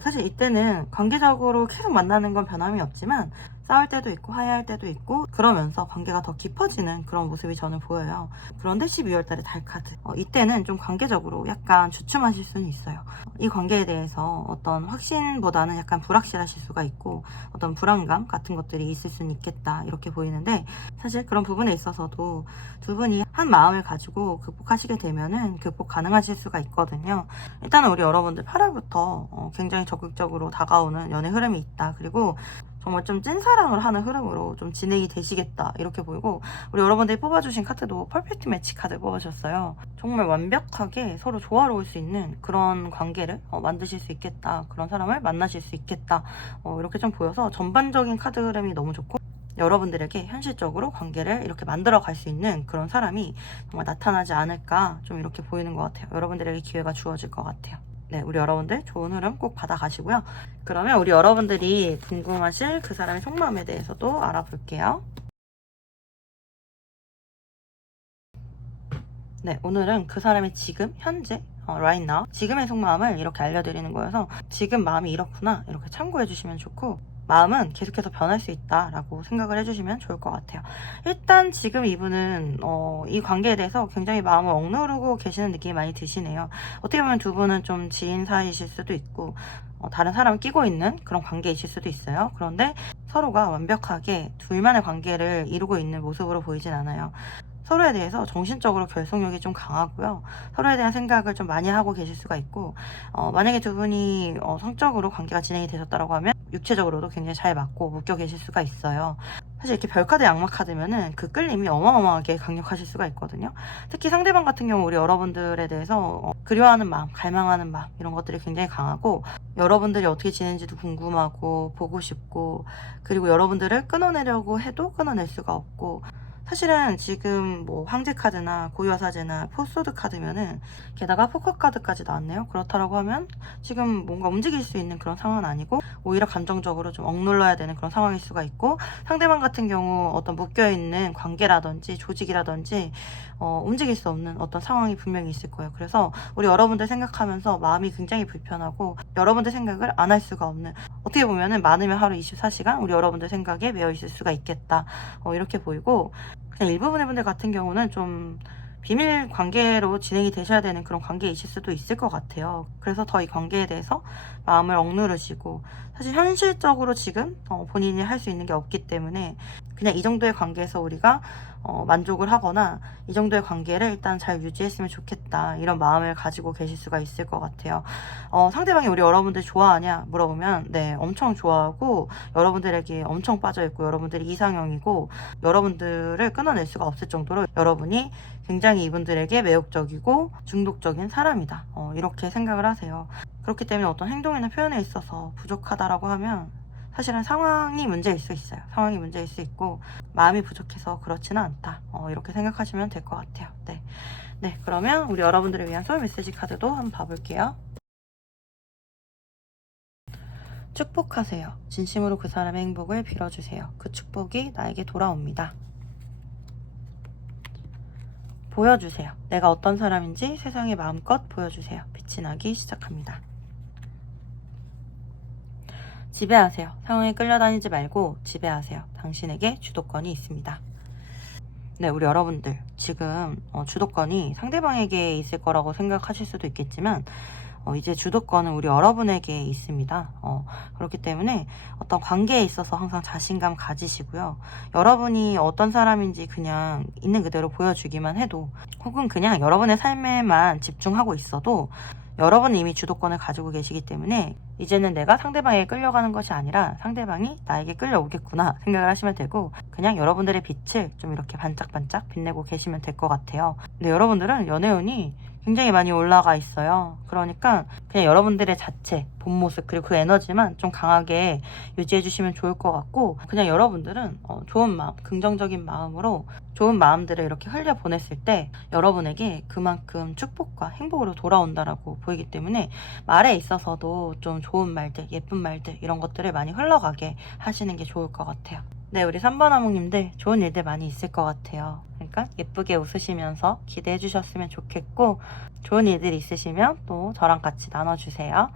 사실 이때는 관계적으로 계속 만나는 건 변함이 없지만 싸울 때도 있고 화해할 때도 있고, 그러면서 관계가 더 깊어지는 그런 모습이 저는 보여요. 그런데 12월 달에 달카드, 이때는 좀 관계적으로 약간 주춤하실 수는 있어요. 이 관계에 대해서 어떤 확신보다는 약간 불확실하실 수가 있고, 어떤 불안감 같은 것들이 있을 수는 있겠다, 이렇게 보이는데, 사실 그런 부분에 있어서도 두 분이 한 마음을 가지고 극복하시게 되면은 극복 가능하실 수가 있거든요. 일단은 우리 여러분들 8월부터 굉장히 적극적으로 다가오는 연애 흐름이 있다. 그리고 정말 좀 찐사랑을 하는 흐름으로 좀 진행이 되시겠다, 이렇게 보이고, 우리 여러분들이 뽑아주신 카드도 퍼펙트 매치 카드 뽑아주셨어요. 정말 완벽하게 서로 조화로울 수 있는 그런 관계를 만드실 수 있겠다, 그런 사람을 만나실 수 있겠다, 이렇게 좀 보여서 전반적인 카드 흐름이 너무 좋고, 여러분들에게 현실적으로 관계를 이렇게 만들어 갈 수 있는 그런 사람이 정말 나타나지 않을까, 좀 이렇게 보이는 것 같아요. 여러분들에게 기회가 주어질 것 같아요. 네, 우리 여러분들 좋은 흐름 꼭 받아가시고요. 그러면 우리 여러분들이 궁금하실 그 사람의 속마음에 대해서도 알아볼게요. 네, 오늘은 그 사람의 지금, 현재, right now, 지금의 속마음을 이렇게 알려드리는 거여서, 지금 마음이 이렇구나, 이렇게 참고해 주시면 좋고, 마음은 계속해서 변할 수 있다라고 생각을 해주시면 좋을 것 같아요. 일단 지금 이분은 이 관계에 대해서 굉장히 마음을 억누르고 계시는 느낌이 많이 드시네요. 어떻게 보면 두 분은 좀 지인 사이실 수도 있고, 다른 사람을 끼고 있는 그런 관계이실 수도 있어요. 그런데 서로가 완벽하게 둘만의 관계를 이루고 있는 모습으로 보이진 않아요. 서로에 대해서 정신적으로 결속력이 좀 강하고요. 서로에 대한 생각을 좀 많이 하고 계실 수가 있고, 만약에 두 분이 성적으로 관계가 진행이 되셨다고 하면 육체적으로도 굉장히 잘 맞고 묶여 계실 수가 있어요. 사실 이렇게 별카드 양막 카드면은 그 끌림이 어마어마하게 강력하실 수가 있거든요. 특히 상대방 같은 경우 우리 여러분들에 대해서 그리워하는 마음, 갈망하는 마음, 이런 것들이 굉장히 강하고, 여러분들이 어떻게 지내는지도 궁금하고 보고 싶고, 그리고 여러분들을 끊어내려고 해도 끊어낼 수가 없고, 사실은 지금 뭐 황제 카드나 고유화 사제나 포소드 카드면은, 게다가 포커 카드까지 나왔네요. 그렇다라고 하면 지금 뭔가 움직일 수 있는 그런 상황은 아니고, 오히려 감정적으로 좀 억눌러야 되는 그런 상황일 수가 있고, 상대방 같은 경우 어떤 묶여있는 관계라든지 조직이라든지 움직일 수 없는 어떤 상황이 분명히 있을 거예요. 그래서 우리 여러분들 생각하면서 마음이 굉장히 불편하고, 여러분들 생각을 안 할 수가 없는, 어떻게 보면은 많으면 하루 24시간 우리 여러분들 생각에 매여 있을 수가 있겠다, 이렇게 보이고, 그냥 일부분의 분들 같은 경우는 좀 비밀 관계로 진행이 되셔야 되는 그런 관계이실 수도 있을 것 같아요. 그래서 더 이 관계에 대해서 마음을 억누르시고, 사실 현실적으로 지금 본인이 할 수 있는 게 없기 때문에 그냥 이 정도의 관계에서 우리가 만족을 하거나, 이 정도의 관계를 일단 잘 유지했으면 좋겠다, 이런 마음을 가지고 계실 수가 있을 것 같아요. 상대방이 우리 여러분들 좋아하냐 물어보면, 네, 엄청 좋아하고 여러분들에게 엄청 빠져있고, 여러분들이 이상형이고, 여러분들을 끊어낼 수가 없을 정도로 여러분이 굉장히 이분들에게 매혹적이고 중독적인 사람이다, 이렇게 생각을 하세요. 그렇기 때문에 어떤 행동이나 표현에 있어서 부족하다라고 하면 사실은 상황이 문제일 수 있어요. 상황이 문제일 수 있고, 마음이 부족해서 그렇지는 않다, 이렇게 생각하시면 될 것 같아요. 네. 네, 그러면 우리 여러분들을 위한 소울 메시지 카드도 한번 봐볼게요. 축복하세요. 진심으로 그 사람의 행복을 빌어주세요. 그 축복이 나에게 돌아옵니다. 보여주세요. 내가 어떤 사람인지 세상에 마음껏 보여주세요. 빛이 나기 시작합니다. 지배하세요. 상황에 끌려다니지 말고 지배하세요. 당신에게 주도권이 있습니다. 네, 우리 여러분들 지금 주도권이 상대방에게 있을 거라고 생각하실 수도 있겠지만 이제 주도권은 우리 여러분에게 있습니다. 그렇기 때문에 어떤 관계에 있어서 항상 자신감 가지시고요. 여러분이 어떤 사람인지 그냥 있는 그대로 보여주기만 해도, 혹은 그냥 여러분의 삶에만 집중하고 있어도 여러분은 이미 주도권을 가지고 계시기 때문에 이제는 내가 상대방에게 끌려가는 것이 아니라 상대방이 나에게 끌려오겠구나 생각을 하시면 되고, 그냥 여러분들의 빛을 좀 이렇게 반짝반짝 빛내고 계시면 될 것 같아요. 근데 여러분들은 연애운이 굉장히 많이 올라가 있어요. 그러니까 그냥 여러분들의 자체, 본 모습, 그리고 그 에너지만 좀 강하게 유지해 주시면 좋을 것 같고, 그냥 여러분들은 좋은 마음, 긍정적인 마음으로 좋은 마음들을 이렇게 흘려 보냈을 때 여러분에게 그만큼 축복과 행복으로 돌아온다라고 보이기 때문에 말에 있어서도 좀 좋은 말들, 예쁜 말들 이런 것들을 많이 흘러가게 하시는 게 좋을 것 같아요. 네, 우리 3번 아몽님들 좋은 일들 많이 있을 것 같아요. 그러니까 예쁘게 웃으시면서 기대해 주셨으면 좋겠고, 좋은 일들이 있으시면 또 저랑 같이 나눠주세요.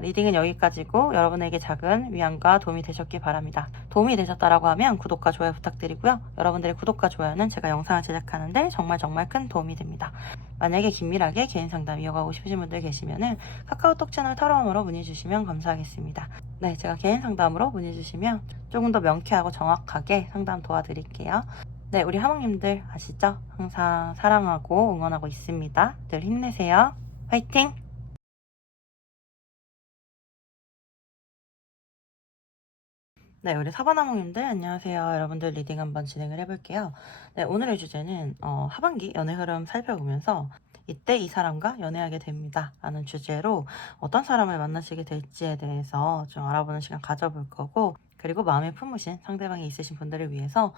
리딩은 여기까지고 여러분에게 작은 위안과 도움이 되셨길 바랍니다. 도움이 되셨다라고 하면 구독과 좋아요 부탁드리고요. 여러분들의 구독과 좋아요는 제가 영상을 제작하는데 정말 큰 도움이 됩니다. 만약에 긴밀하게 개인 상담 이어가고 싶으신 분들 계시면은 카카오톡 채널 타로움으로 문의 주시면 감사하겠습니다. 네, 제가 개인 상담으로 문의 주시면 조금 더 명쾌하고 정확하게 상담 도와드릴게요. 네, 우리 하몽님들 아시죠? 항상 사랑하고 응원하고 있습니다. 늘 힘내세요. 화이팅! 네, 우리 사바나몽님들 안녕하세요. 여러분들 리딩 한번 진행을 해볼게요. 네, 오늘의 주제는 하반기 연애 흐름 살펴보면서 이때 이 사람과 연애하게 됩니다 라는 주제로 어떤 사람을 만나시게 될지에 대해서 좀 알아보는 시간 가져볼 거고, 그리고 마음에 품으신 상대방이 있으신 분들을 위해서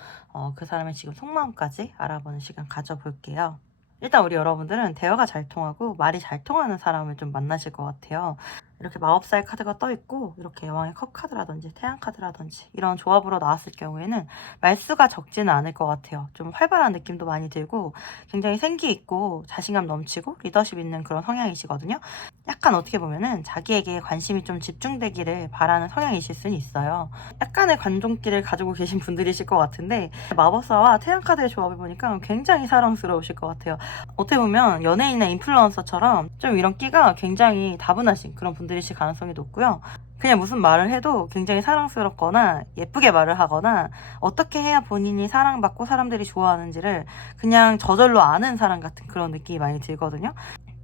그 사람의 지금 속마음까지 알아보는 시간 가져볼게요. 일단 우리 여러분들은 대화가 잘 통하고 말이 잘 통하는 사람을 좀 만나실 것 같아요. 이렇게 마법사의 카드가 떠있고 이렇게 여왕의 컵 카드라든지 태양 카드라든지 이런 조합으로 나왔을 경우에는 말수가 적지는 않을 것 같아요. 좀 활발한 느낌도 많이 들고 굉장히 생기 있고 자신감 넘치고 리더십 있는 그런 성향이시거든요. 약간 어떻게 보면은 자기에게 관심이 좀 집중되기를 바라는 성향이실 수는 있어요. 약간의 관종기를 가지고 계신 분들이실 것 같은데, 마법사와 태양 카드의 조합을 보니까 굉장히 사랑스러우실 것 같아요. 어떻게 보면 연예인이나 인플루언서처럼 좀 이런 끼가 굉장히 다분하신 그런 분들이실 가능성이 높고요. 그냥 무슨 말을 해도 굉장히 사랑스럽거나 예쁘게 말을 하거나 어떻게 해야 본인이 사랑받고 사람들이 좋아하는지를 그냥 저절로 아는 사람 같은 그런 느낌이 많이 들거든요.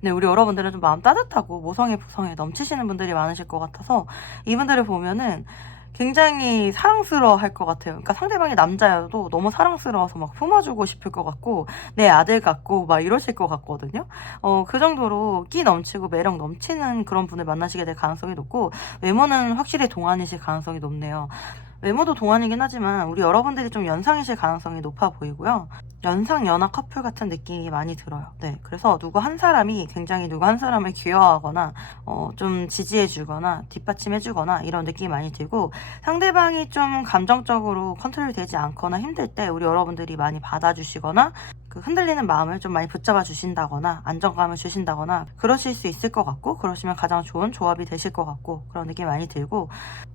네, 우리 여러분들은 좀 마음 따뜻하고 모성애 부성애 넘치시는 분들이 많으실 것 같아서 이분들을 보면은 굉장히 사랑스러워 할 것 같아요. 그러니까 상대방이 남자여도 너무 사랑스러워서 막 품어주고 싶을 것 같고 내 아들 같고 막 이러실 것 같거든요. 그 정도로 끼 넘치고 매력 넘치는 그런 분을 만나시게 될 가능성이 높고, 외모는 확실히 동안이실 가능성이 높네요. 외모도 동안이긴 하지만 우리 여러분들이 좀 연상이실 가능성이 높아 보이고요. 연상 연하 커플 같은 느낌이 많이 들어요. 네, 그래서 누구 한 사람이 굉장히 누구 한 사람을 귀여워하거나 좀 지지해주거나 뒷받침해주거나 이런 느낌이 많이 들고, 상대방이 좀 감정적으로 컨트롤 되지 않거나 힘들 때 우리 여러분들이 많이 받아주시거나 그 흔들리는 마음을 좀 많이 붙잡아 주신다거나 안정감을 주신다거나 그러실 수 있을 것 같고, 그러시면 가장 좋은 조합이 되실 것 같고 그런 느낌이 많이 들고,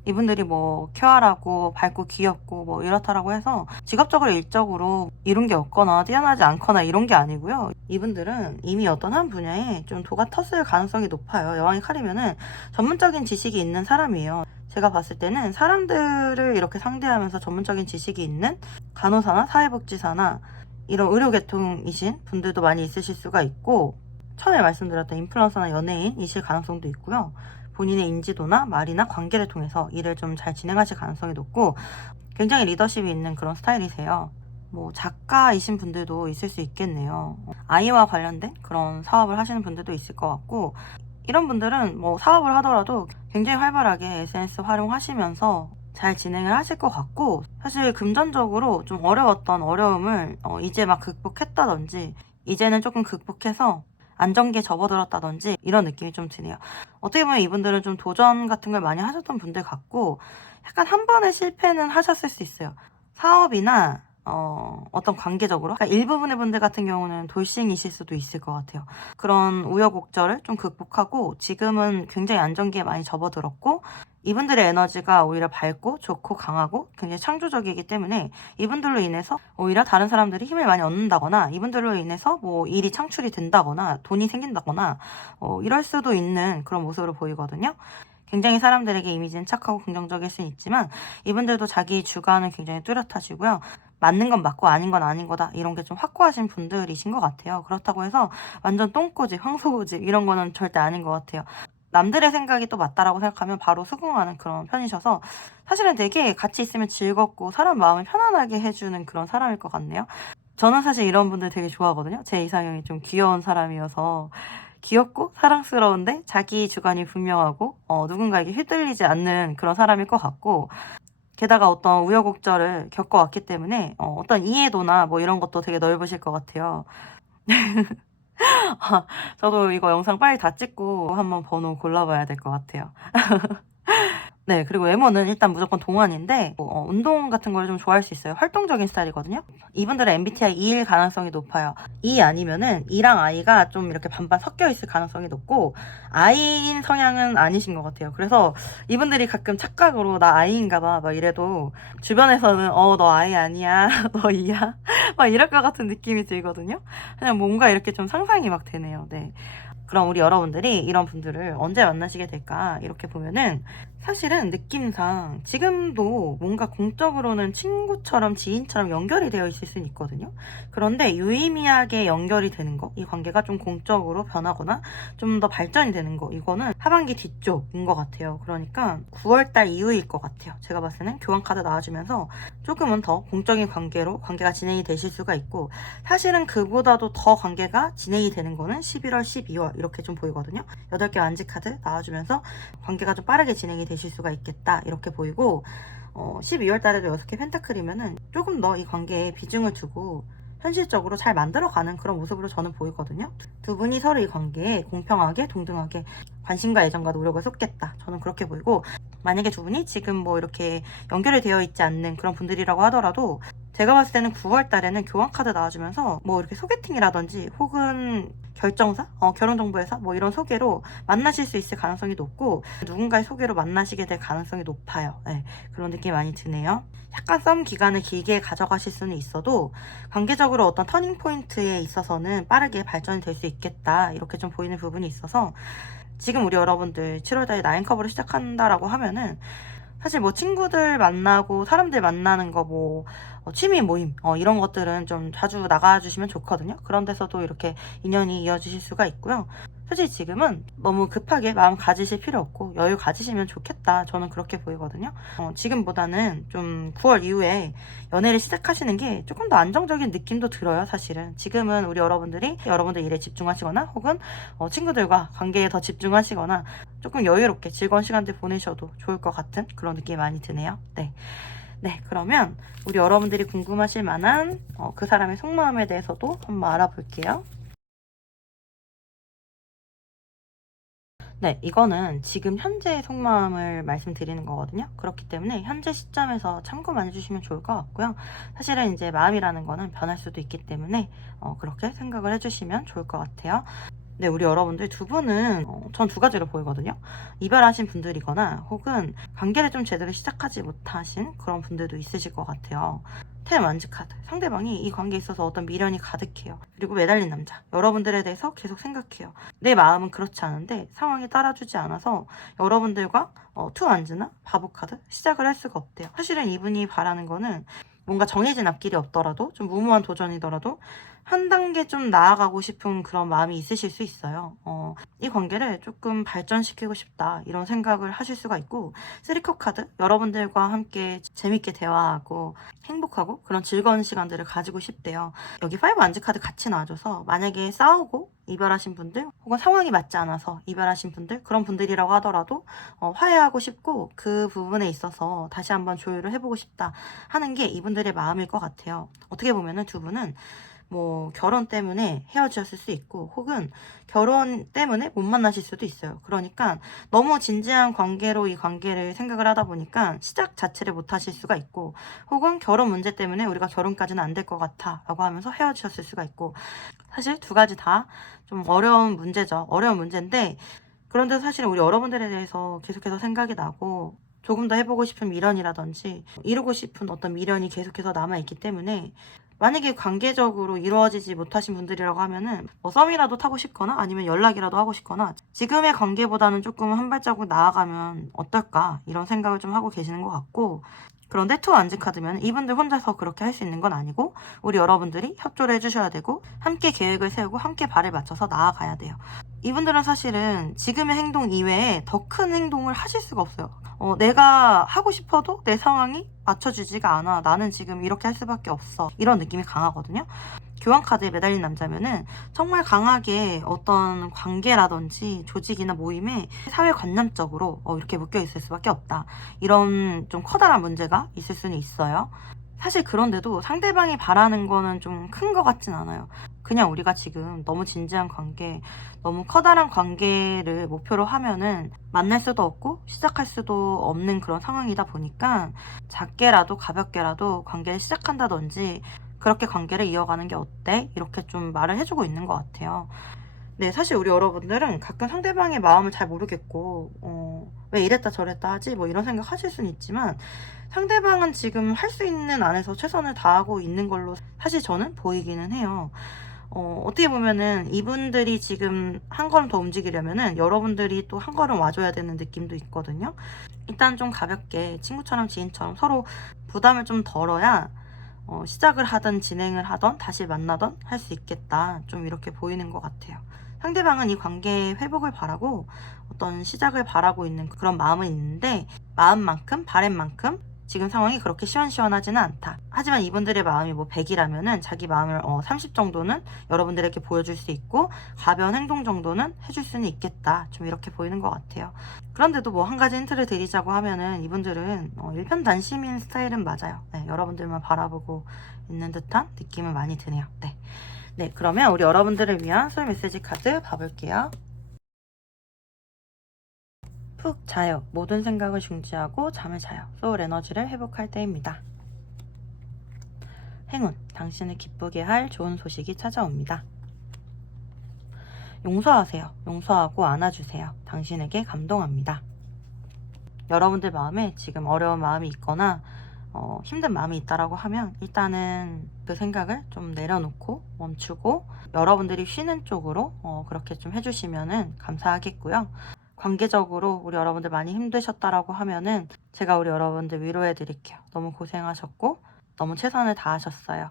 이분들이 뭐 큐어하고 밝고 귀엽고 뭐 이렇다라고 해서 직업적으로 일적으로 이룬 게 없거나 뛰어나지 않거나 이런 게 아니고요. 이분들은 이미 어떤 한 분야에 좀 도가 텄을 가능성이 높아요. 여왕의 칼이면은 전문적인 지식이 있는 사람이에요. 제가 봤을 때는 사람들을 이렇게 상대하면서 전문적인 지식이 있는 간호사나 사회복지사나 이런 의료계통이신 분들도 많이 있으실 수가 있고, 처음에 말씀드렸던 인플루언서나 연예인이실 가능성도 있고요. 본인의 인지도나 말이나 관계를 통해서 일을 좀 잘 진행하실 가능성이 높고, 굉장히 리더십이 있는 그런 스타일이세요. 뭐 작가이신 분들도 있을 수 있겠네요. 아이와 관련된 그런 사업을 하시는 분들도 있을 것 같고, 이런 분들은 뭐 사업을 하더라도 굉장히 활발하게 SNS 활용하시면서 잘 진행을 하실 것 같고, 사실 금전적으로 좀 어려웠던 어려움을 이제 막 극복했다든지 이제는 조금 극복해서 안정기에 접어들었다든지 이런 느낌이 좀 드네요. 어떻게 보면 이분들은 좀 도전 같은 걸 많이 하셨던 분들 같고, 약간 한 번의 실패는 하셨을 수 있어요. 사업이나 어떤 관계적으로, 그러니까 일부분의 분들 같은 경우는 돌싱이실 수도 있을 것 같아요. 그런 우여곡절을 좀 극복하고 지금은 굉장히 안정기에 많이 접어들었고, 이분들의 에너지가 오히려 밝고 좋고 강하고 굉장히 창조적이기 때문에 이분들로 인해서 오히려 다른 사람들이 힘을 많이 얻는다거나, 이분들로 인해서 뭐 일이 창출이 된다거나 돈이 생긴다거나 이럴 수도 있는 그런 모습으로 보이거든요. 굉장히 사람들에게 이미지는 착하고 긍정적일 수는 있지만 이분들도 자기 주관은 굉장히 뚜렷하시고요. 맞는 건 맞고 아닌 건 아닌 거다, 이런 게 좀 확고하신 분들이신 것 같아요. 그렇다고 해서 완전 똥꼬집, 황소고집 이런 거는 절대 아닌 것 같아요. 남들의 생각이 또 맞다라고 생각하면 바로 수긍하는 그런 편이셔서 사실은 되게 같이 있으면 즐겁고 사람 마음을 편안하게 해주는 그런 사람일 것 같네요. 저는 사실 이런 분들 되게 좋아하거든요. 제 이상형이 좀 귀여운 사람이어서, 귀엽고 사랑스러운데 자기 주관이 분명하고 누군가에게 휘둘리지 않는 그런 사람일 것 같고, 게다가 어떤 우여곡절을 겪어왔기 때문에 어떤 이해도나 뭐 이런 것도 되게 넓으실 것 같아요. 저도 이거 영상 빨리 다 찍고 한번 번호 골라봐야 될 것 같아요. 네, 그리고 외모는 일단 무조건 동안인데 운동 같은 걸 좀 좋아할 수 있어요. 활동적인 스타일이거든요. 이분들은 MBTI E일 가능성이 높아요. E 아니면은 E랑 I가 좀 이렇게 반반 섞여 있을 가능성이 높고, I인 성향은 아니신 것 같아요. 그래서 이분들이 가끔 착각으로 나 I인가 봐 막 이래도 주변에서는 너 I 아니야 너 E야 막 이럴 것 같은 느낌이 들거든요. 그냥 뭔가 이렇게 좀 상상이 막 되네요. 네. 그럼 우리 여러분들이 이런 분들을 언제 만나시게 될까? 이렇게 보면은 사실은 느낌상 지금도 뭔가 공적으로는 친구처럼 지인처럼 연결이 되어 있을 수는 있거든요. 그런데 유의미하게 연결이 되는 거, 이 관계가 좀 공적으로 변하거나 좀 더 발전이 되는 거, 이거는 하반기 뒤쪽인 것 같아요. 그러니까 9월달 이후일 것 같아요. 제가 봤을 때는 교환 카드 나와주면서 조금은 더 공적인 관계로 관계가 진행이 되실 수가 있고, 사실은 그보다도 더 관계가 진행이 되는 거는 11월, 12월 이렇게 좀 보이거든요. 8개 완지 카드 나와주면서 관계가 좀 빠르게 진행이 되실 수가 있겠다 이렇게 보이고, 12월 달에도 6개 펜타클이면은 조금 더 이 관계에 비중을 두고 현실적으로 잘 만들어가는 그런 모습으로 저는 보이거든요. 두 분이 서로 이 관계에 공평하게 동등하게 관심과 애정과 노력을 쏟겠다, 저는 그렇게 보이고, 만약에 두 분이 지금 뭐 이렇게 연결이 되어 있지 않는 그런 분들이라고 하더라도 제가 봤을 때는 9월 달에는 교환 카드 나와주면서 뭐 이렇게 소개팅이라든지 혹은 결정사, 결혼정보회사 뭐 이런 소개로 만나실 수 있을 가능성이 높고, 누군가의 소개로 만나시게 될 가능성이 높아요. 네, 그런 느낌이 많이 드네요. 약간 썸 기간을 길게 가져가실 수는 있어도 관계적으로 어떤 터닝 포인트에 있어서는 빠르게 발전이 될 수 있겠다, 이렇게 좀 보이는 부분이 있어서, 지금 우리 여러분들 7월달에 나인커버를 시작한다라고 하면은 사실 뭐 친구들 만나고 사람들 만나는 거, 뭐 취미 모임 이런 것들은 좀 자주 나가주시면 좋거든요. 그런 데서도 이렇게 인연이 이어지실 수가 있고요. 솔직히 지금은 너무 급하게 마음 가지실 필요 없고 여유 가지시면 좋겠다, 저는 그렇게 보이거든요. 지금보다는 좀 9월 이후에 연애를 시작하시는 게 조금 더 안정적인 느낌도 들어요. 사실은 지금은 우리 여러분들이 여러분들 일에 집중하시거나 혹은 친구들과 관계에 더 집중하시거나 조금 여유롭게 즐거운 시간들 보내셔도 좋을 것 같은 그런 느낌이 많이 드네요. 네. 네, 그러면 우리 여러분들이 궁금하실 만한 그 사람의 속마음에 대해서도 한번 알아볼게요. 네, 이거는 지금 현재의 속마음을 말씀드리는 거거든요. 그렇기 때문에 현재 시점에서 참고만 해주시면 좋을 것 같고요. 사실은 이제 마음이라는 거는 변할 수도 있기 때문에 그렇게 생각을 해주시면 좋을 것 같아요. 네, 우리 여러분들 두 분은 전 두 가지로 보이거든요. 이별하신 분들이거나 혹은 관계를 좀 제대로 시작하지 못하신 그런 분들도 있으실 것 같아요. 태만지 카드, 상대방이 이 관계에 있어서 어떤 미련이 가득해요. 그리고 매달린 남자, 여러분들에 대해서 계속 생각해요. 내 마음은 그렇지 않은데 상황이 따라주지 않아서 여러분들과 투 안즈나 바보 카드 시작을 할 수가 없대요. 사실은 이분이 바라는 거는 뭔가 정해진 앞길이 없더라도 좀 무모한 도전이더라도 한 단계 좀 나아가고 싶은 그런 마음이 있으실 수 있어요. 이 관계를 조금 발전시키고 싶다, 이런 생각을 하실 수가 있고, 쓰리컵 카드, 여러분들과 함께 재밌게 대화하고 행복하고 그런 즐거운 시간들을 가지고 싶대요. 여기 파이브 안지 카드 같이 나와줘서 만약에 싸우고 이별하신 분들 혹은 상황이 맞지 않아서 이별하신 분들, 그런 분들이라고 하더라도 화해하고 싶고 그 부분에 있어서 다시 한번 조율을 해보고 싶다 하는 게 이분들의 마음일 것 같아요. 어떻게 보면은 두 분은 뭐 결혼 때문에 헤어지셨을 수 있고 혹은 결혼 때문에 못 만나실 수도 있어요. 그러니까 너무 진지한 관계로 이 관계를 생각을 하다 보니까 시작 자체를 못 하실 수가 있고 혹은 결혼 문제 때문에 우리가 결혼까지는 안 될 것 같아 라고 하면서 헤어지셨을 수가 있고 사실 두 가지 다 좀 어려운 문제죠. 어려운 문제인데 그런데 사실 우리 여러분들에 대해서 계속해서 생각이 나고 조금 더 해보고 싶은 미련이라든지 이루고 싶은 어떤 미련이 계속해서 남아있기 때문에 만약에 관계적으로 이루어지지 못하신 분들이라고 하면은 뭐 썸이라도 타고 싶거나 아니면 연락이라도 하고 싶거나 지금의 관계보다는 조금 한 발자국 나아가면 어떨까 이런 생각을 좀 하고 계시는 것 같고 그런데 투 완즈카드면 이분들 혼자서 그렇게 할 수 있는 건 아니고 우리 여러분들이 협조를 해주셔야 되고 함께 계획을 세우고 함께 발을 맞춰서 나아가야 돼요. 이분들은 사실은 지금의 행동 이외에 더 큰 행동을 하실 수가 없어요. 내가 하고 싶어도 내 상황이 맞춰주지가 않아. 나는 지금 이렇게 할 수밖에 없어. 이런 느낌이 강하거든요. 교환카드에 매달린 남자면은 정말 강하게 어떤 관계라든지 조직이나 모임에 사회관념적으로 이렇게 묶여있을 수밖에 없다. 이런 좀 커다란 문제가 있을 수는 있어요. 사실 그런데도 상대방이 바라는 거는 좀 큰 것 같진 않아요. 그냥 우리가 지금 너무 진지한 관계, 너무 커다란 관계를 목표로 하면은 만날 수도 없고 시작할 수도 없는 그런 상황이다 보니까 작게라도 가볍게라도 관계를 시작한다든지 그렇게 관계를 이어가는 게 어때? 이렇게 좀 말을 해주고 있는 것 같아요. 네, 사실 우리 여러분들은 가끔 상대방의 마음을 잘 모르겠고, 왜 이랬다 저랬다 하지? 뭐 이런 생각 하실 수는 있지만, 상대방은 지금 할 수 있는 안에서 최선을 다하고 있는 걸로 사실 저는 보이기는 해요. 어떻게 보면은 이분들이 지금 한 걸음 더 움직이려면은 여러분들이 또 한 걸음 와줘야 되는 느낌도 있거든요. 일단 좀 가볍게 친구처럼 지인처럼 서로 부담을 좀 덜어야 시작을 하든 진행을 하던 다시 만나던 할 수 있겠다. 좀 이렇게 보이는 것 같아요. 상대방은 이 관계의 회복을 바라고 어떤 시작을 바라고 있는 그런 마음은 있는데 마음만큼 바램만큼 지금 상황이 그렇게 시원시원하지는 않다. 하지만 이분들의 마음이 뭐 100이라면은 자기 마음을 30 정도는 여러분들에게 보여줄 수 있고 가벼운 행동 정도는 해줄 수는 있겠다. 좀 이렇게 보이는 것 같아요. 그런데도 뭐 한 가지 힌트를 드리자고 하면은 이분들은 일편단심인 스타일은 맞아요. 네, 여러분들만 바라보고 있는 듯한 느낌은 많이 드네요. 네. 네, 그러면 우리 여러분들을 위한 소울 메시지 카드 봐볼게요. 푹 자요. 모든 생각을 중지하고 잠을 자요. 소울 에너지를 회복할 때입니다. 행운, 당신을 기쁘게 할 좋은 소식이 찾아옵니다. 용서하세요. 용서하고 안아주세요. 당신에게 감동합니다. 여러분들 마음에 지금 어려운 마음이 있거나 힘든 마음이 있다라고 하면 일단은 그 생각을 좀 내려놓고 멈추고 여러분들이 쉬는 쪽으로 그렇게 좀 해주시면은 감사하겠고요. 관계적으로 우리 여러분들 많이 힘드셨다라고 하면은 제가 우리 여러분들 위로해 드릴게요. 너무 고생하셨고 너무 최선을 다하셨어요.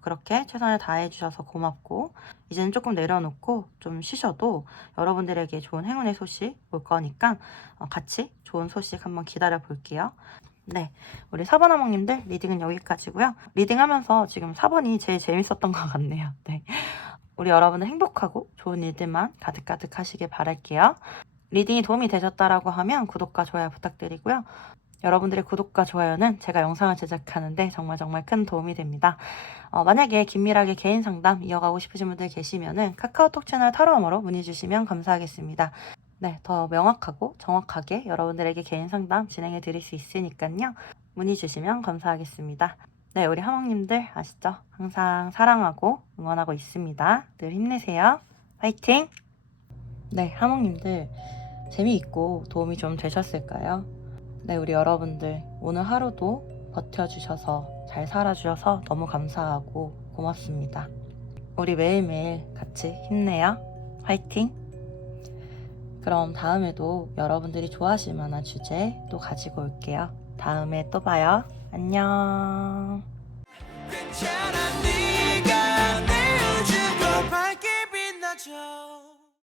그렇게 최선을 다해 주셔서 고맙고 이제는 조금 내려놓고 좀 쉬셔도 여러분들에게 좋은 행운의 소식 올 거니까 같이 좋은 소식 한번 기다려 볼게요. 네, 우리 4번 어머님들 리딩은 여기까지고요. 리딩하면서 지금 4번이 제일 재밌었던 것 같네요. 네, 우리 여러분은 행복하고 좋은 일들만 가득가득 하시길 바랄게요. 리딩이 도움이 되셨다라고 하면 구독과 좋아요 부탁드리고요. 여러분들의 구독과 좋아요는 제가 영상을 제작하는데 정말 큰 도움이 됩니다. 만약에 긴밀하게 개인 상담 이어가고 싶으신 분들 계시면은 카카오톡 채널 타로움으로 문의 주시면 감사하겠습니다. 네, 더 명확하고 정확하게 여러분들에게 개인 상담 진행해 드릴 수 있으니까요. 문의 주시면 감사하겠습니다. 네, 우리 하몽님들 아시죠? 항상 사랑하고 응원하고 있습니다. 늘 힘내세요. 화이팅! 네, 하몽님들 재미있고 도움이 좀 되셨을까요? 네, 우리 여러분들 오늘 하루도 버텨주셔서 잘 살아주셔서 너무 감사하고 고맙습니다. 우리 매일매일 같이 힘내요. 화이팅! 그럼 다음에도 여러분들이 좋아하실 만한 주제 또 가지고 올게요. 다음에 또 봐요. 안녕.